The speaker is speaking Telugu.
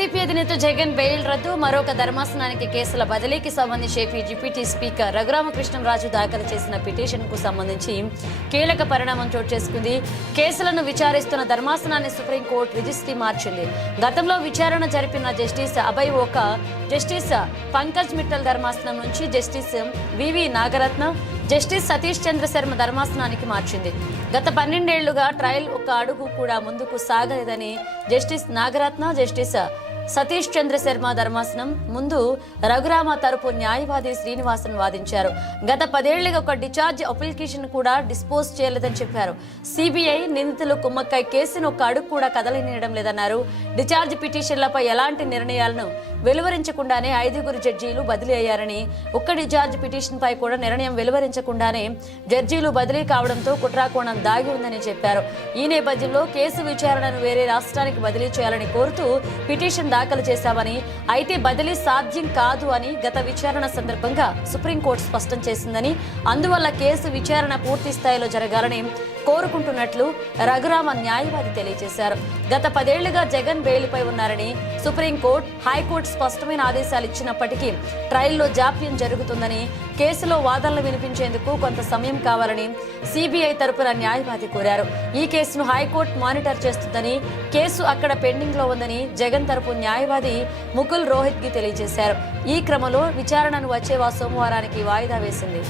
వైసీపీ అధినేత జగన్ బెయిల్ రద్దు, మరొక ధర్మాసనానికి కేసుల బదిలీకి సంబంధించి ఏపీ డిప్యూటీ స్పీకర్ రఘురామకృష్ణంరాజు దాఖలు చేసిన పిటిషన్కు సంబంధించి కీలక పరిణామం చోటు చేసుకుంది. కేసులను విచారిస్తున్న ధర్మాసనాన్ని సుప్రీంకోర్టు రిజిస్ట్రీ మార్చింది. గతంలో విచారణ జరిపిన జస్టిస్ అభయ్ ఓకా, జస్టిస్ పంకజ్ మిట్టల్ ధర్మాసనం నుంచి జస్టిస్ వివి నాగరత్న, జస్టిస్ సతీష్ చంద్ర శర్మ ధర్మాసనానికి మార్చింది. గత 12 ఏళ్లుగా ట్రయల్ ఒక అడుగు కూడా ముందుకు సాగలేదని జస్టిస్ నాగరత్న, జస్టిస్ సతీష్ చంద్ర శర్మ ధర్మాసనం ముందు రఘురామ తరపు న్యాయవాది శ్రీనివాసన్ వాదించారు. గత 10 ఏళ్లుగా ఒక డిశ్చార్జ్ అప్లికేషన్ కూడా డిస్పోజ్ చేయలేదని చెప్పారు. సిబిఐ నిందితులు కుమ్మక్కై కేసును ఒక అడుగు కూడా కదలనీయడం లేదన్నారు. డిశ్చార్జ్ పిటిషన్లపై ఎలాంటి నిర్ణయాలను వెలువరించకుండానే 5 జడ్జీలు బదిలీ అయ్యారని, ఒక్క డిశ్చార్జ్ పిటిషన్ పై కూడా నిర్ణయం వెలువరించకుండానే జడ్జీలు బదిలీ కావడంతో కుట్రాకోణం దాగి ఉందని చెప్పారు. ఈ నేపథ్యంలో కేసు విచారణను వేరే రాష్ట్రానికి బదిలీ చేయాలని కోరుతూ పిటిషన్ దాఖలు చేశామని, అయితే బదిలీ సాధ్యం కాదు అని గత విచారణ సందర్భంగా సుప్రీంకోర్టు స్పష్టం చేసిందని, అందువల్ల కేసు విచారణ పూర్తి స్థాయిలో జరగాలని కోరుకుంటున్నట్లు రఘురామ న్యాయవాది తెలియజేశారు. గత 10 ఏళ్లుగా జగన్ బెయిల్పై ఉన్నారని, సుప్రీంకోర్టు, హైకోర్టు స్పష్టమైన ఆదేశాలు ఇచ్చినప్పటికీ ట్రయల్లో జాప్యం జరుగుతుందని, కేసులో వాదనలు వినిపించేందుకు కొంత సమయం కావాలని సిబిఐ తరపున న్యాయవాది కోరారు. ఈ కేసును హైకోర్టు మానిటర్ చేస్తుందని, కేసు అక్కడ పెండింగ్ లో ఉందని జగన్ తరపు న్యాయవాది ముకుల్ రోహిత్ కి తెలియజేశారు. ఈ క్రమంలో విచారణను వచ్చే సోమవారానికి వాయిదా వేసింది.